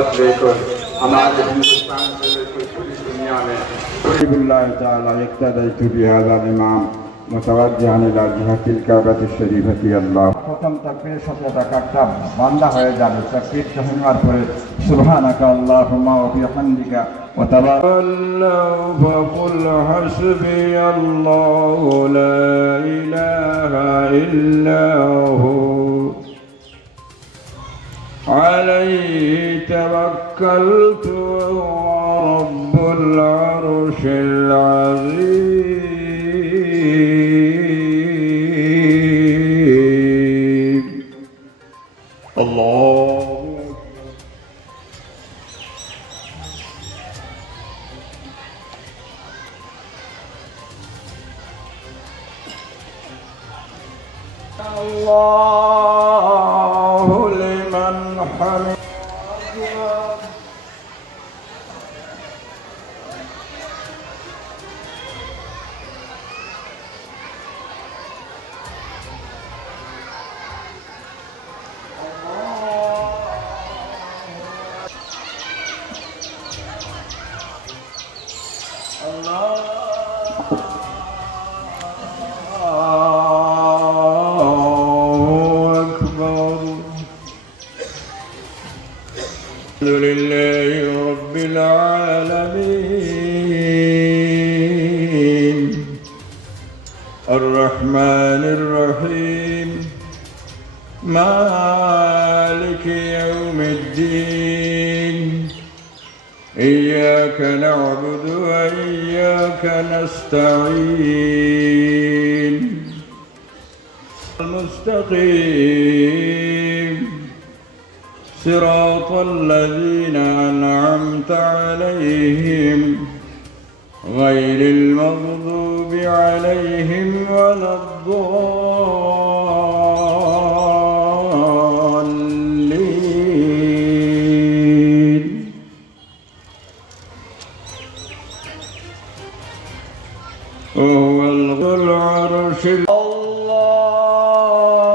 मोहब्बत लेकर हमारे हिंदुस्तान से लेकर पूरी दुनिया में প্রথম তাকবীরের সাথে একটা বান্দা হয়ে যাবে। তাকবীর তাহমিমার পরে সুবহানাকা আল্লাহুম্মা ওয়া বিহামদিকা ওয়া তাবারাকাল্লাহু ফাকুল হাসবিয়াল্লাহু লা ইলাহা ইল্লা হু আলাইহি তাওয়াক্কালতু ওয়া রাব্বুল আরশিল আযীম। আল্লাহু আল্লাহু লিমান হামিদাহু। الحمد لله رب العالمين الرحمن الرحيم مالك يوم الدين إياك نعبد وإياك نستعين المستقيم صراط الذين أنعمت عليهم غير المغضوب عليهم ولا الضالين. وهو العرش.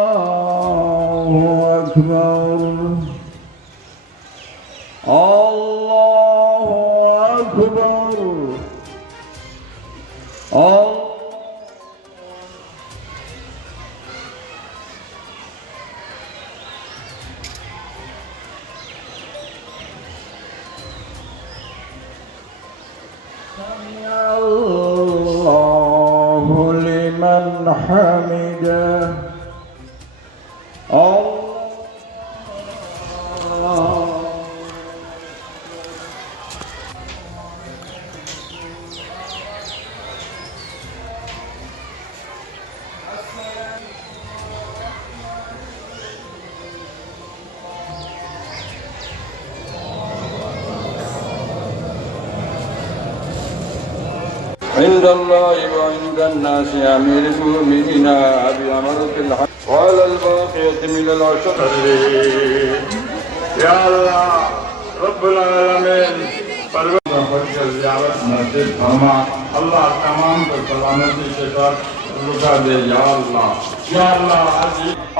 الله أكبر. الله أكبر. سمع الله لمن حمده. عند الله وعند الناس أمير المؤمنين أبي أمرة الحق وعلى الباقية من العشر. يا الله رب العالمين اللہ تمام کو سلامتی کے ساتھ رکا دے. یا اللہ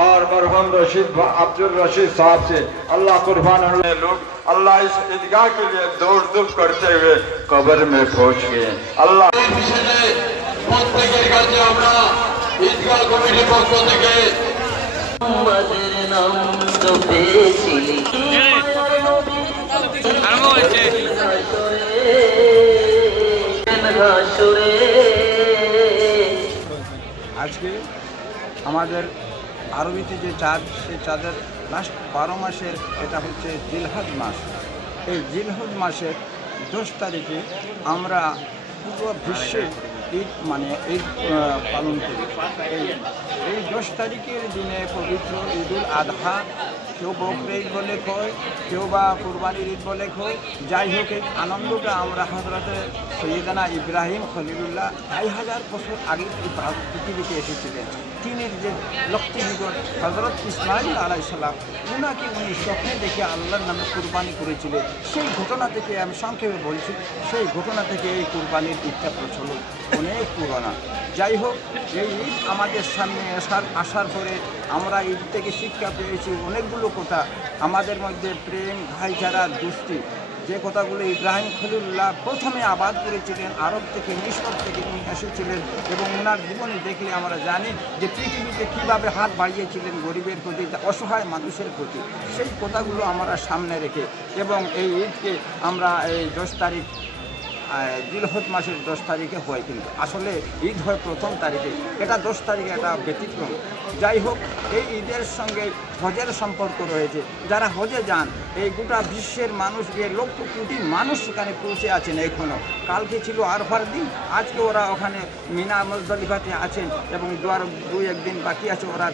اور مرحوم رشید عبد الرشید صاحب سے اللہ قربان ہونے لوگ اللہ اس عیدگاہ کے لیے دوڑ دھوپ کرتے ہوئے قبر میں پہنچ گئے. اللہ প্রত্যেকের কাছে আমরা ঈদগাহ কমিটির পক্ষ থেকে আমাদের নাম তো পেয়েছিলি আজকে আমাদের আরবিতে যে চাঁদ, সেই চাঁদের লাস্ট 12 মাসের এটা হচ্ছে জিলহজ মাস. এই জিলহজ মাসের 10 তারিখে আমরা পুরো বিশ্বে ঈদ ঈদ পালন করি. এই 10 তারিখের দিনে পবিত্র ঈদুল আদহা, কেউ বকরি ঈদ বলে কয়, কেউ বা কুরবানির ঈদ বলে কয়. যাই হোক, এই আনন্দটা আমরা হযরতে সৈয়দনা ইব্রাহিম খলিলুল্লাহ ২,০০০ বছর আগে এই পৃথিবীতে এসেছিলেন. তিনের যে লক্ষ্মীগণ হযরত ইসমাইল আলাইহিস সালাম, উনাকে উনি স্বপ্নে দেখে আল্লাহর নামে কুরবানি করেছিলেন. সেই ঘটনা থেকে আমি সংক্ষেপে বলছি, সেই ঘটনা থেকে এই কুরবানির ঈদটা প্রচলন অনেক পুরোনো. যাই হোক, এই ঈদ আমাদের সামনে আসার পরে আমরা ঈদ থেকে শিক্ষা পেয়েছি অনেকগুলো কথা। আমাদের মধ্যে প্রেম, ভাইচারা, দুস্তি, যে কথাগুলো ইব্রাহিম খলিলুল্লাহ প্রথমে আবাদ করেছিলেন, আরব থেকে, মিশর থেকে উনি এসেছিলেন, এবং ওনার জীবনে দেখলে আমরা জানি যে পৃথিবীতে কীভাবে হাত বাড়িয়েছিলেন গরিবের প্রতি, অসহায় মানুষের প্রতি। সেই কথাগুলো আমরা সামনে রেখে এবং এই ঈদকে আমরা এই 10 তারিখ জিলহজ মাসের 10 তারিখে হয়, কিন্তু আসলে ঈদ হয় প্রথম তারিখে, এটা 10 তারিখে একটা ব্যতিক্রম। যাই হোক, এই ঈদের সঙ্গে হজের সম্পর্ক রয়েছে। যারা হজে যান, এই গোটা বিশ্বের মানুষ, গিয়ে লক্ষ কোটি মানুষ সেখানে পৌঁছে আছেন এখনও। কালকে ছিল আরফার দিন, আজকে ওরা ওখানে মিনা মুজদালিফাতে আছেন এবং দুই একদিন বাকি আছে, ওরা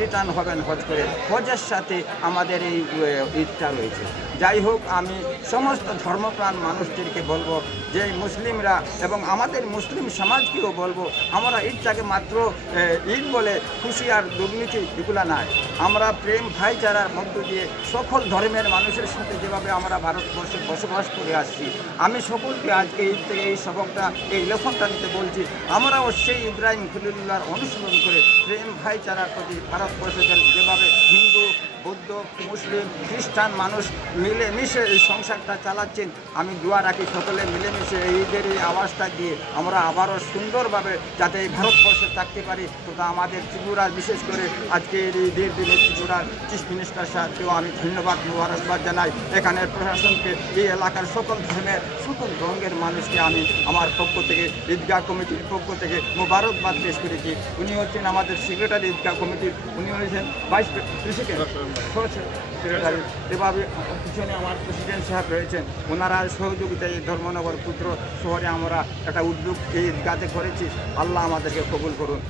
রিটার্ন হবেন হজ করে। হজের সাথে আমাদের এই ঈদটা রয়েছে। যাই হোক, আমি সমস্ত ধর্মপ্রাণ মানুষদেরকে বলবো যে মুসলিমরা এবং আমাদের মুসলিম সমাজকেও বলবো, আমরা ঈদটাকে মাত্র ঈদ বলে খুশি আর দুর্নীতি এগুলো নয়, আমরা প্রেম ভাইচারার মধ্য দিয়ে সকল ধর্মের মানুষের সাথে যেভাবে আমরা ভারতবর্ষে বসবাস করে আসছি, আমি সকলকে আজকে ঈদ থেকে এই সবকটা, এই লেখনটা নিতে বলছি। আমরাও সেই ইব্রাহিম খলিলুল্লাহর অনুসরণ করে প্রেম ভাইচারার প্রতি ভারতবর্ষে যেভাবে হিন্দু, বৌদ্ধ, মুসলিম, খ্রিস্টান মানুষ মিলেমিশে এই সংসারটা চালাচ্ছেন, আমি দোয়া রাখি সকলে মিলেমিশে ঈদের এই আওয়াজটা দিয়ে আমরা আবারও সুন্দরভাবে যাতে এই ভারতবর্ষে থাকতে পারি। তথা আমাদের ত্রিপুরা, বিশেষ করে আজকে এই ঈদের দিনে ত্রিপুরার চিফ মিনিস্টার সাহেবকেও আমি ধন্যবাদ, মুবারকবাদ জানাই। এখানের প্রশাসনকে, এই এলাকার সকল ধর্মের, সকল রঙের মানুষকে আমি আমার পক্ষ থেকে, ঈদগাহ কমিটির পক্ষ থেকে মুবারকবাদ পেশ করেছি। উনি হচ্ছেন আমাদের সেক্রেটারি ঈদগাহ কমিটির, উনি হয়েছেন ভাইস প্রেসিডেন্ট, সেক্রেটারি, এভাবে পিছনে আমার প্রেসিডেন্ট সাহেব রয়েছেন। ওনারা সহযোগিতায় এই ধর্মনগর পুত্র শহরে আমরা একটা উদ্যোগ এই ঈদগাতে করেছি। আল্লাহ আমাদেরকে কবুল করুন।